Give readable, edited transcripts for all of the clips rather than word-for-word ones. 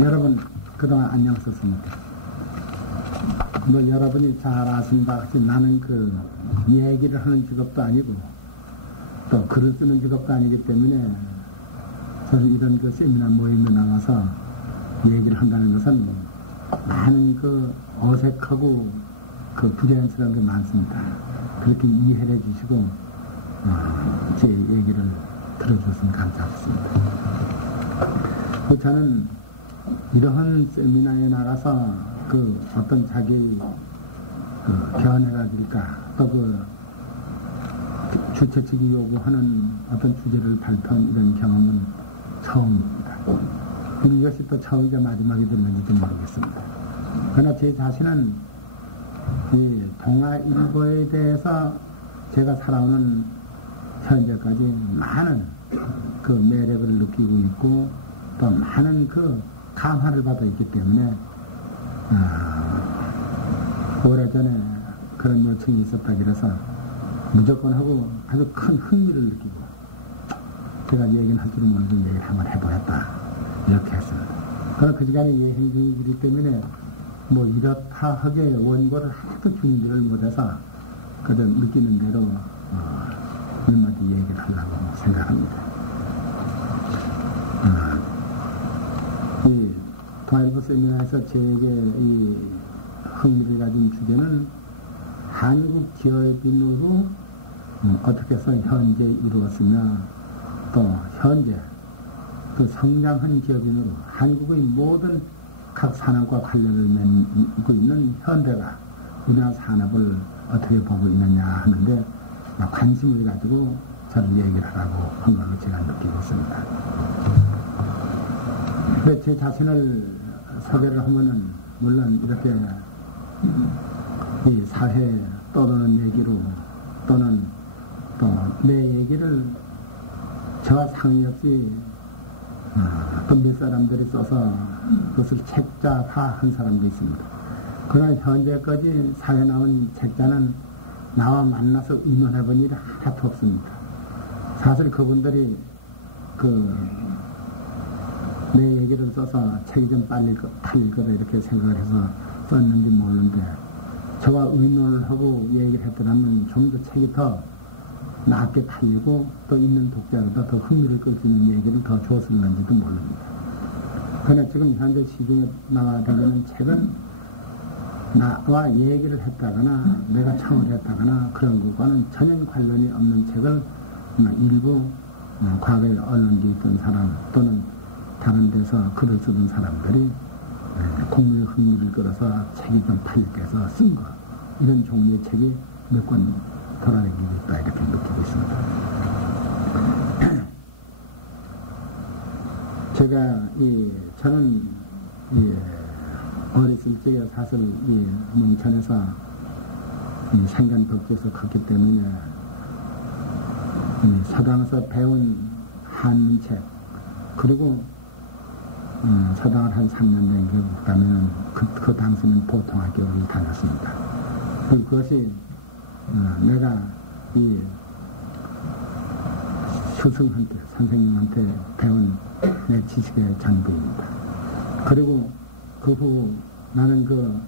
여러분 그동안 안녕 썼습니다. 뭐 여러분이 잘 아신 바 같이 나는 그 얘기를 하는 직업도 아니고 또 글을 쓰는 직업도 아니기 때문에 사실 이런 그 세미나 모임에 나가서 얘기를 한다는 것은 많은 그 어색하고 그 부자연스러운 게 많습니다. 그렇게 이해를 해주시고 제 얘기를 들어주셨으면 감사하겠습니다. 저는 이러한 세미나에 나가서 그 어떤 자기 그 견해라든가 또 그 주최 측이 요구하는 어떤 주제를 발표한 이런 경험은 처음입니다. 그리고 이것이 또 처음이자 마지막이 될는지도 모르겠습니다. 그러나 제 자신은 이 동아일보에 대해서 제가 살아오는 현재까지 많은 그 매력을 느끼고 있고 또 많은 그 감화를 받아 있기 때문에 오래전에 그런 요청이 있었다 그래서 무조건 하고 아주 큰 흥미를 느끼고 제가 얘기는 할 줄은 모르는데 얘기를 한번 해보겠다 이렇게 했습니다. 그러나 그 시간에 여행 중이기 때문에 뭐 이렇다 하게 원고를 하나도 준비를 못해서 그저 느끼는 대로 몇 마디 얘기를 하려고 생각합니다. 이 동아일보 세미나에서 제게 이 흥미를 가진 주제는 한국 기업인으로 어떻게 해서 현재 이루었으며 또 현재 그 성장한 기업인으로 한국의 모든 각 산업과 관련을 맺고 있는 현대가 우리나라 산업을 어떻게 보고 있느냐 하는데 관심을 가지고 저를 얘기를 하라고 한 걸로 제가 느끼고 있습니다. 근데 제 자신을 소개를 하면은 물론 이렇게 이 사회에 떠도는 얘기로 또는 또 내 얘기를 저와 상의 없이 어떤 몇 사람들이 써서 그것을 책자화한 사람도 있습니다. 그러나 현재까지 사회에 나온 책자는 나와 만나서 의논해본 일이 하나도 없습니다. 사실 그분들이 내 얘기를 써서 책이 좀 빨리 팔릴 거다 이렇게 생각을 해서 썼는지 모르는데 저와 의논을 하고 얘기를 했더라면 좀 더 책이 더 낫게 팔리고 또 있는 독자보다 더 흥미를 끌 수 있는 얘기를 더 줬을는지도 모릅니다. 그러나 지금 현재 시중에 나가다니는 책은 나와 얘기를 했다거나 내가 창을 했다거나 그런 것과는 전혀 관련이 없는 책을 일부 과거에 언론계에 있던 사람 또는 다른 데서 글을 쓰던 사람들이 국민의 흥미를 끌어서 책이 좀 팔리게 해서 쓴 거 이런 종류의 책이 몇 권 돌아다니고 있다 이렇게 느끼고 있습니다. 제가 저는 어렸을 적에 사실 몽천에서 생간덕지에서 컸기 때문에 서당에서 배운 한문책 그리고 서당을 한 3년 정도 갔다면 그 당시는 보통학교를 다녔습니다. 그것이 내가 스승한테 선생님한테 배운 내 지식의 전부입니다. 그리고 그 후 나는 그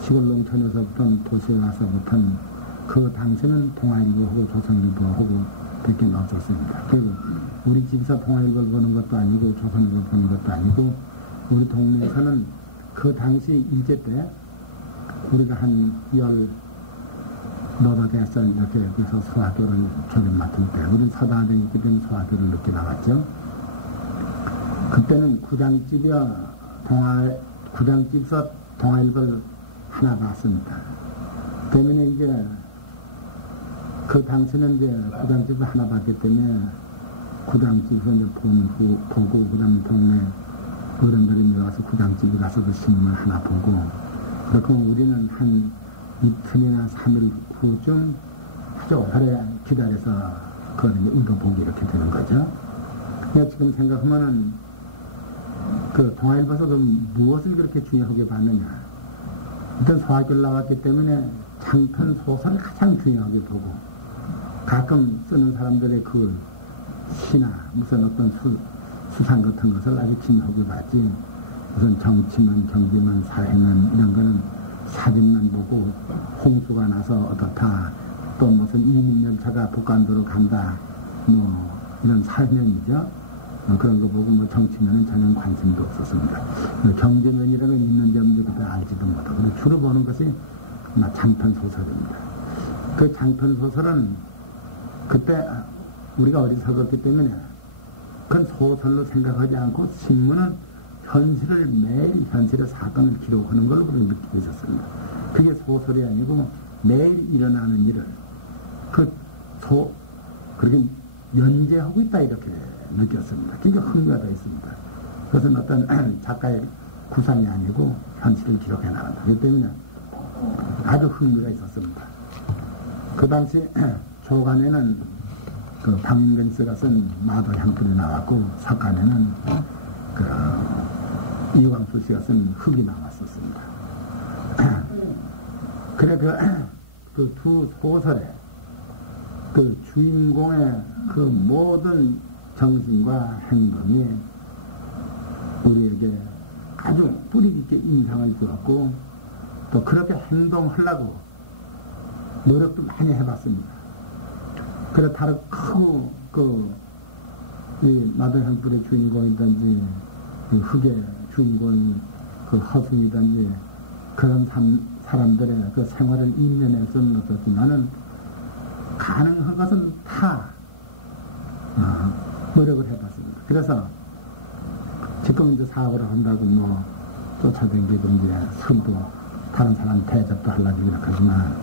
시골 농촌에서부터 도시에 와서부터 그 당시는 동아일보하고 조선일보하고 밖에 없었습니다. 그리고 우리 집에서 동아일보를 보는 것도 아니고 조선일보를 보는 것도 아니고 우리 동네에서는 그 당시 일제 때 우리가 한 18살 이렇게 그래서 소학교를 저기 맡을 때 우리는 서당에 있기 때문에 소학교를 늦게 나왔죠. 그때는 구장집이야 구장집에서 동아일보를 하나 봤습니다. 때문에 이제 그 당시는 이제 구장집을 하나 봤기 때문에 구장집에서 이제 보고 그다음 동네 어른들이 내려와서 구장집에 가서 그 신문을 하나 보고 그렇게 우리는 한 이틀이나 3일 후쯤 아주 오래 기다려서 그걸 의도보기 이렇게 되는 거죠. 근데 지금 생각하면은 그 동아일보에서 무엇을 그렇게 중요하게 봤느냐. 일단 소학교를 나왔기 때문에 장편 소설을 가장 중요하게 보고 가끔 쓰는 사람들의 그 시나 무슨 어떤 수상 같은 것을 아주 중요하게 봤지 무슨 정치만, 경제만, 사회만 이런 거는 사진만 보고 홍수가 나서 어떻다, 또 무슨 이민열차가 북한도로 간다, 뭐 이런 사회면이죠. 그런 거 보고 뭐 정치면은 전혀 관심도 없었습니다. 경제면이라는 건 있는지 없는지 그때 알지도 못하고 주로 보는 것이 장편 소설입니다. 그 장편 소설은 그때 우리가 어리석었기 때문에 그건 소설로 생각하지 않고 신문은 현실을 매일 현실의 사건을 기록하는 걸로 그렇게 느끼고 있었습니다. 그게 소설이 아니고 매일 일어나는 일을 그렇게 연재하고 있다 이렇게 느꼈습니다. 굉장히 흥미가 더 있습니다. 그것은 어떤 작가의 구상이 아니고 현실을 기록해 나간다. 그렇기 때문에 아주 흥미가 있었습니다. 그 당시 조간에는 그 박민근씨가 쓴 마도향불이 나왔고 석간에는 그 이광수 씨가 쓴 흙이 나왔었습니다. 그래 그 두 소설에 그 주인공의 그 모든 정신과 행동이 우리에게 아주 뿌리 깊게 인상을 주었고 또 그렇게 행동하려고 노력도 많이 해봤습니다. 그래 다른 크고 이 마도향불의 주인공이든지 이 흙의 주인공인 그 허승이든지 그런 사람들의 그 생활을 인면할 수는 없었지만은 가능한 것은 다 노력을 해봤습니다. 그래서 지금 이제 사업을 한다고 뭐 쫓아다니든지 술도 다른 사람 대접도 하려고 노력하지만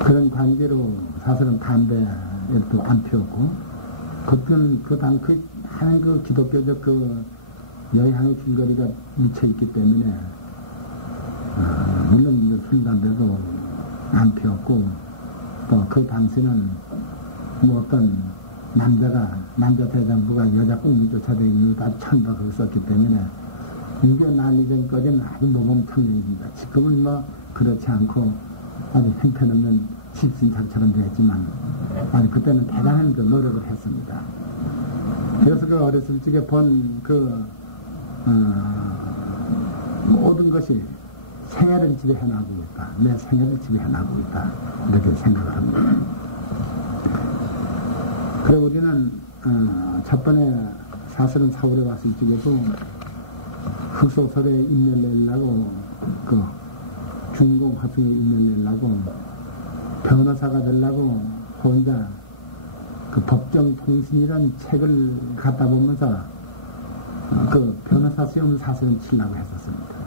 그런 관계로 사실은 담배도 안 피웠고 그때는 하는 그 기독교적 그 여향의 줄거리가 미쳐 있기 때문에 물론 술 담배도 안 피웠고 또 그 당시는 뭐 어떤 남자 대장부가 여자 꽁무 쫓아다니는 다 천도 그거 썼기 때문에 유교 난리 전까지는 아주 모범청년입니다. 지금은 뭐 그렇지 않고 아주 형편없는 집신탁처럼 되었지만 아니 그때는 대단한 그 노력을 했습니다. 그래서 그 어렸을 적에 본 모든 것이 생애를 지배해나가고 있다. 내 생애를 지배해나가고 있다. 이렇게 생각을 합니다. 그래 우리는 첫 번에 사실은 서울에 왔을 적에도 흑소설에 인멸내려고 그 주인공 화승에 인멸내려고 변호사가 되려고 혼자 그 법정통신이라는 책을 갖다 보면서 그 변호사 시험을 사실은 치려고 했었습니다.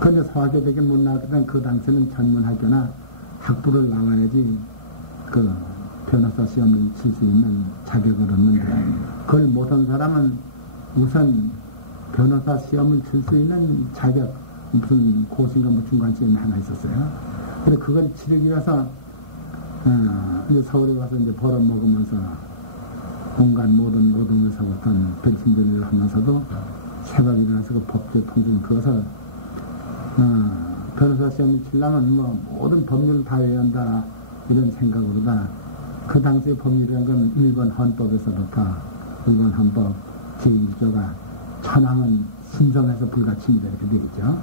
그런데 소학교대학에 못 나왔던 그 당시에는 전문학교나 학부를 나와야지 그 변호사 시험을 칠 수 있는 자격을 얻는데 그걸 못한 사람은 우선 변호사 시험을 칠 수 있는 자격 무슨 고시인가 뭐 중간 시험이 하나 있었어요. 그래서 그걸 치르기 위해서 이제 서울에 와서 이제 벌어먹으면서 온갖 모든 노동에서부터 별심전을 하면서도 새벽에 일어나서 그 법조 통신 그것을 변호사 시험을 치려면 뭐 모든 법률을 다 외운다 이런 생각으로다 그 당시의 법률이라는 건 일본 헌법에서부터 일본 헌법 제1조가 천황은 신성해서 불가침이다 이렇게 되겠죠.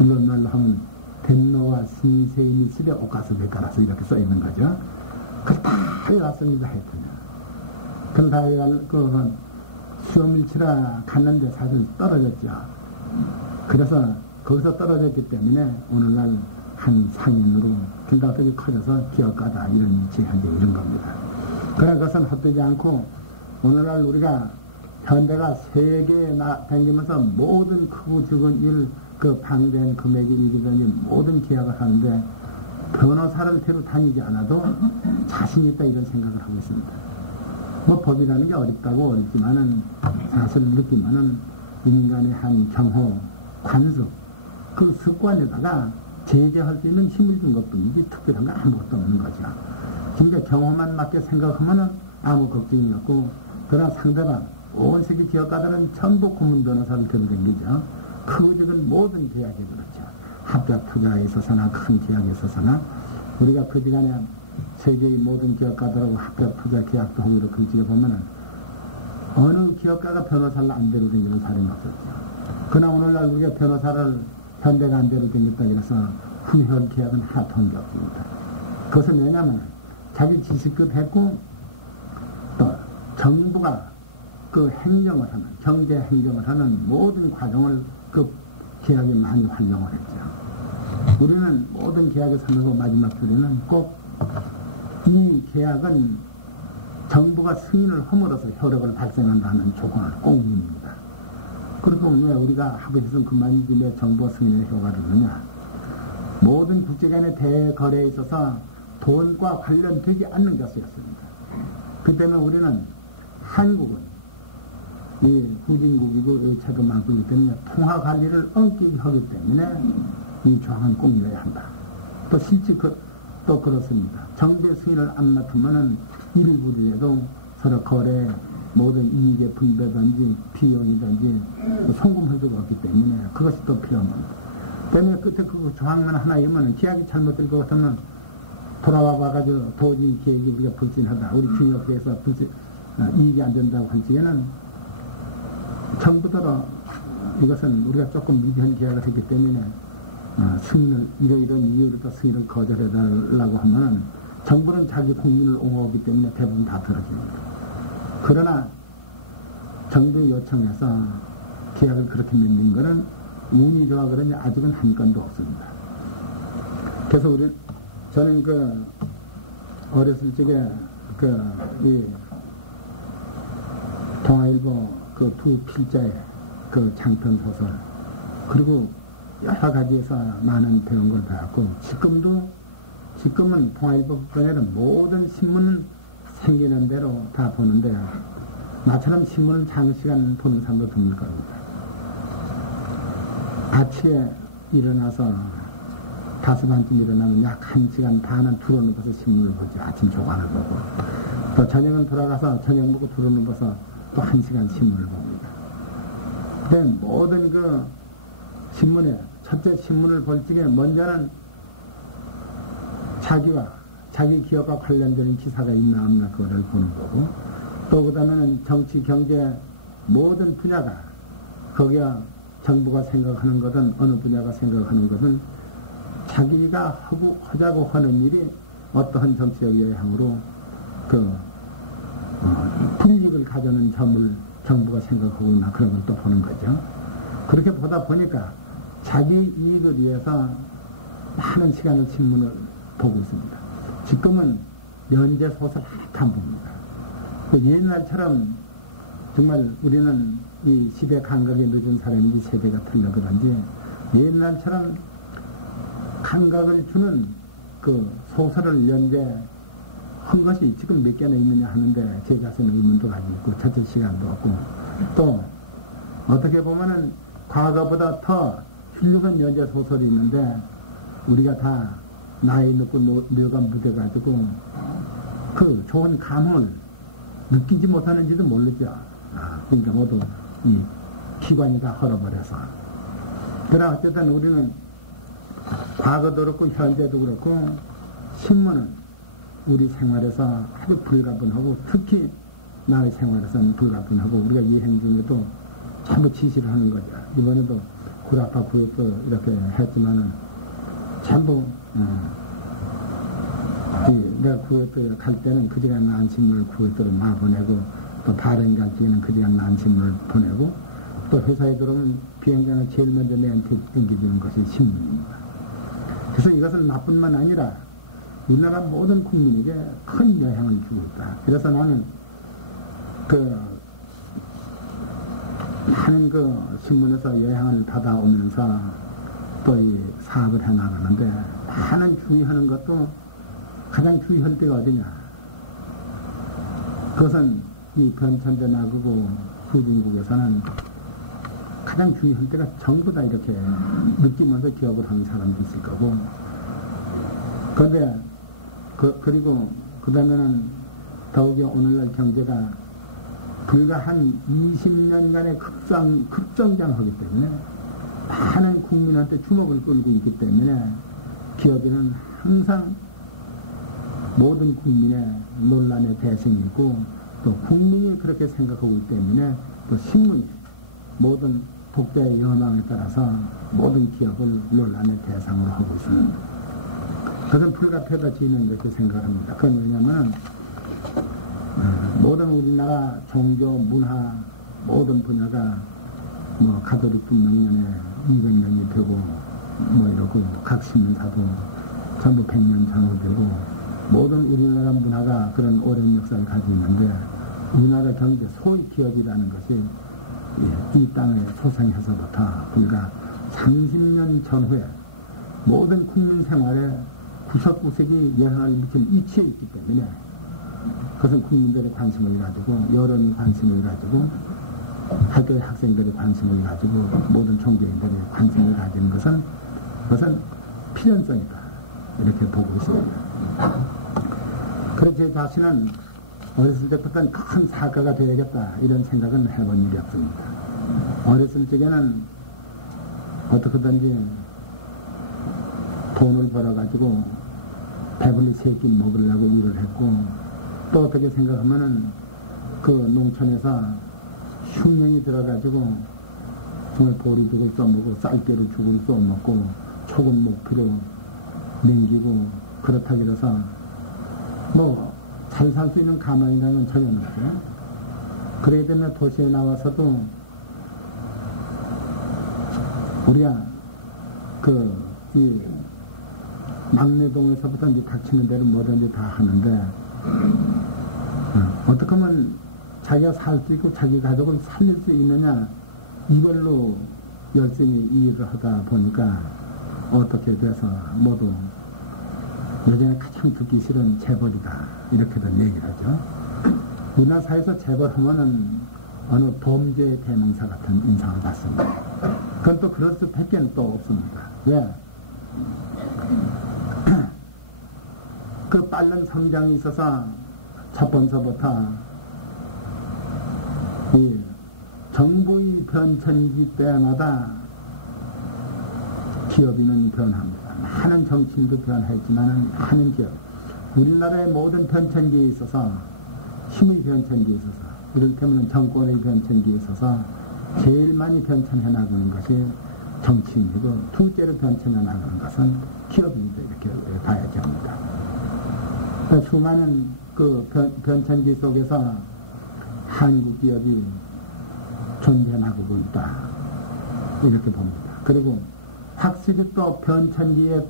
일본 말로 하면 덴노와 신세인이 시대 오카스에 따라서 이렇게 써 있는 거죠. 그걸 다 외웠습니다 하여튼. 그걸 다 외우고 시험을 치러 갔는데 사실 떨어졌죠. 그래서 거기서 떨어졌기 때문에 오늘날 한 상인으로 길다 어떻게 커져서 기업가다 이런 현재 이런 겁니다. 그러나 그것은 헛되지 않고 오늘날 우리가 현대가 세계에 다니면서 모든 크고 적은 일, 그 방대한 금액의 일이든지 모든 계약을 하는데 변호사를 데려 다니지 않아도 자신이 있다 이런 생각을 하고 있습니다. 뭐 법이라는 게 어렵다고 어렵지만은 사실 느끼면은 인간의 한 경호, 관습, 그 습관에다가 제재할 수 있는 힘을 준 것뿐이지 특별한 건 아무것도 없는 거죠. 진짜 경험만 맞게 생각하면은 아무 걱정이 없고, 그러나 상대방, 온 세계 기업가들은 전부 고문 변호사를 들어댕기죠. 크고 작은 모든 계약에 그렇죠. 합작 투자에 있어서나 큰 계약에 있어서나 우리가 그지간에 세계의 모든 기업가들하고 합작 투자 계약도 하고 이렇게 보면은 어느 기업가가 변호사를 안 데려다니는 사람이 없었죠. 그러나 오늘날 우리가 변호사를 현대가 안 되는 게 있다 그래서 후현 계약은 하나도 한 게 없습니다. 그것은 왜냐하면 자기 지식급 했고 또 정부가 그 행정을 하는 경제 행정을 하는 모든 과정을 그 계약에 많이 활용을 했죠. 우리는 모든 계약을 삼고 마지막 줄에는 꼭 이 계약은 정부가 승인을 허물어서 효력을 발생한다는 조건을 꼭 묻습니다. 그리고 왜 우리가 하고 있으면 그만이지 왜 정부가 승인의 효과를 주느냐. 모든 국제 간의 대거래에 있어서 돈과 관련되지 않는 것이었습니다. 그 때문에 우리는 한국은 이 후진국이고 의체도 많고 있기 때문에 통화 관리를 엄격히 하기 때문에 이 조항은 꼭 이뤄야 한다. 또 실제 또 그렇습니다. 정부의 승인을 안 맡으면은 일부리라도 서로 거래 모든 이익의 분배든지 비용이든지 송금 할수가 없기 때문에 그것이 또 필요합니다. 때문에 끝에 그 조항만 하나이면 계약이 잘못될 것 같으면 돌아와 봐가지고 도저히 계획이 우리가 불진하다. 우리 중역에서 이익이 안 된다고 할 적에는 정부대로 이것은 우리가 조금 미비한 계약을 했기 때문에 승인을 이런 이유로 승인을 거절해달라고 하면은 정부는 자기 국민을 옹호하기 때문에 대부분 다 들어줍니다. 그러나 정부 요청해서 계약을 그렇게 맺는 것은 운이 좋아 그러니 아직은 한 건도 없습니다. 그래서 저는 어렸을 적에 이 동아일보 두 필자의 장편 소설 그리고 여러 가지에서 많은 배운 걸 배웠고 지금은 동아일보뿐 아니라 모든 신문은 생기는 대로 다 보는데 나처럼 신문을 장시간 보는 사람도 드물 겁니다. 아침에 일어나서 5반쯤 일어나면 약 1시간 반은 들어눕어서 신문을 보죠. 아침 조간을 보고 또 저녁은 돌아가서 저녁 먹고 들어눕어서 또 1시간 신문을 봅니다. 근데 모든 신문에 첫째 신문을 볼 적에 먼저는 자기 기업과 관련되는 기사가 있나 없나 그거를 보는 거고 또 그 다음에는 정치, 경제 모든 분야가 거기야 정부가 생각하는 것은 어느 분야가 생각하는 것은 자기가 하자고 하는 일이 어떠한 정치적 영향으로 불이익을 가져는 점을 정부가 생각하고 있나 그런 걸 또 보는 거죠. 그렇게 보다 보니까 자기 이익을 위해서 많은 시간을 신문을 보고 있습니다. 지금은 연재 소설 하나도 안 봅니다. 옛날처럼 정말 우리는 이 시대 감각이 늦은 사람인지 세대가 틀려 그런지 옛날처럼 감각을 주는 소설을 연재한 것이 지금 몇 개나 있느냐 하는데 제 자신은 의문도 가지고 있고 찾을 시간도 없고 또 어떻게 보면은 과거보다 더 훌륭한 연재 소설이 있는데 우리가 다 나이 먹고 늙어 묻어가지고 좋은 감을 느끼지 못하는지도 모르죠. 그러니까 모두 이 기관이 다 헐어버려서. 그러나 어쨌든 우리는 과거도 그렇고 현재도 그렇고 신문은 우리 생활에서 아주 불가분하고 특히 나의 생활에서는 불가분하고 우리가 이행 중에도 전부 지시를 하는 거죠. 이번에도 구라파 구역도 이렇게 했지만은 전부 내가 구역도 갈 때는 그지간 나은 신문을 구역도로 막 보내고 또 다른 갈 때는 그지간 나은 신문을 보내고 또 회사에 들어오면 비행장을 제일 먼저 내한테 땡겨주는 것이 신문입니다. 그래서 이것은 나뿐만 아니라 우리나라 모든 국민에게 큰 영향을 주고 있다. 그래서 나는 많은 신문에서 영향을 받아오면서 또 이 사업을 해 나가는데 많은 주의하는 것도 가장 주의할 때가 어디냐. 그것은 이 변천대 나그고 후진국에서는 가장 주의할 때가 전부 다 이렇게 느끼면서 기업을 하는 사람도 있을 거고 그런데 그리고 그 다음에는 더욱이 오늘날 경제가 불과 한 20년간의 급성장하기 때문에 많은 국민한테 주목을 끌고 있기 때문에 기업에는 항상 모든 국민의 논란의 대상이고 또 국민이 그렇게 생각하고 있기 때문에 또 신문이 모든 독자의 연망에 따라서 모든 기업을 논란의 대상으로 하고 있습니다. 그것은 불가피하다지는 이렇게 생각합니다. 그건 왜냐하면 모든 우리나라 종교, 문화, 모든 분야가 뭐 가톨릭 명년에 200년이 되고 뭐 이러고 각 신문사도 전부 100년 전후되고 모든 우리나라 문화가 그런 오랜 역사를 가지고 있는데 우리나라 경제 소위 기업이라는 것이 이 땅에 소생해서부터 불과 30년 전후에 모든 국민 생활에 구석구석이 영향을 미친 이치에 있기 때문에 그것은 국민들의 관심을 가지고 여론이 관심을 가지고 학교의 학생들의 관심을 가지고 모든 종교인들의 관심을 가지는 그것은 필연성이다 이렇게 보고 있습니다. 그래서 제 자신은 어렸을 때부터 큰 사가가 되어야겠다 이런 생각은 해본 일이 없습니다. 어렸을 적에는 어떻게든지 돈을 벌어가지고 배불리 세끼 먹으려고 일을 했고 또 어떻게 생각하면은 그 농촌에서 흉년이 들어가지고 정말 보리죽을 써먹고 쌀깨로 죽을 써먹고 초금 목피로 냉기고 그렇다고 해서 뭐 잘 살 수 있는 가망이라는 건 전혀 없어요. 그래야 되면 도시에 나와서도 우리가 이 막내동에서부터 이제 닥치는 대로 뭐든지 다 하는데 어떻게 하면 자기가 살 수 있고 자기 가족을 살릴 수 있느냐 이걸로 열심히 일을 하다 보니까 어떻게 돼서 모두 요즘에 가장 듣기 싫은 재벌이다 이렇게들 얘기를 하죠. 우리나라 사회에서 재벌하면은 어느 범죄의 대명사 같은 인상을 받습니다. 그건 또 그럴 수밖에 또 없습니다. 왜? 그 빠른 성장이 있어서 첫 번서부터 이 정부의 변천기 때마다 기업인은 변합니다. 많은 정치인도 변했지만 많은 기업. 우리나라의 모든 변천기에 있어서 힘의 변천기에 있어서 이를테면 정권의 변천기에 있어서 제일 많이 변천해 나가는 것이 정치인이고 둘째로 변천해 나가는 것은 기업인이다 이렇게 봐야지 합니다. 수많은 그 변천기 속에서 한국 기업이 존재하고 있다 이렇게 봅니다. 그리고 확실히 또 변천기에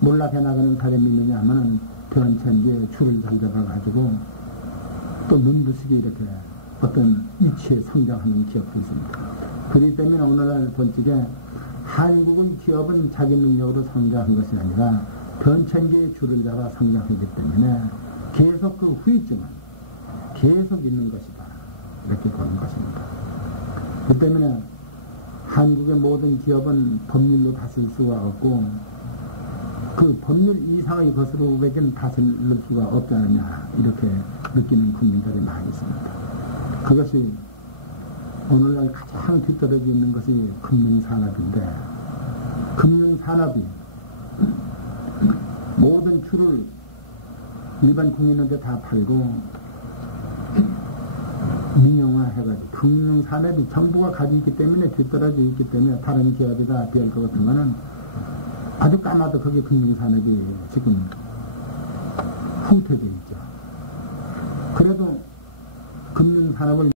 몰락해 나가는 사람이 있느냐 하면은 변천기에 줄을 잘 잡아가지고 또 눈부시게 이렇게 어떤 이치에 성장하는 기업도 있습니다. 그렇기 때문에 오늘날 본직에 한국의 기업은 자기 능력으로 성장한 것이 아니라 변천기에 줄을 잡아 성장하기 때문에 계속 그 후유증은 계속 있는 것이다 이렇게 보는 것입니다. 그 때문에 한국의 모든 기업은 법률로 다스릴 수가 없고 그 법률 이상의 것으로 밖에는 다스릴 수가 없지 않느냐 이렇게 느끼는 국민들이 많이 있습니다. 그것이 오늘날 가장 뒤떨어져 있는 것이 금융산업인데 금융산업이 모든 줄을 일반 국민한테 다 팔고 민영화해가지고 금융산업이 정부가 가지고 있기 때문에 뒤떨어져 있기 때문에 다른 기업이다 비할 것 같으면은 아주 까마도 그게 금융산업이 지금 후퇴되어 있죠. 그래도 금융산업을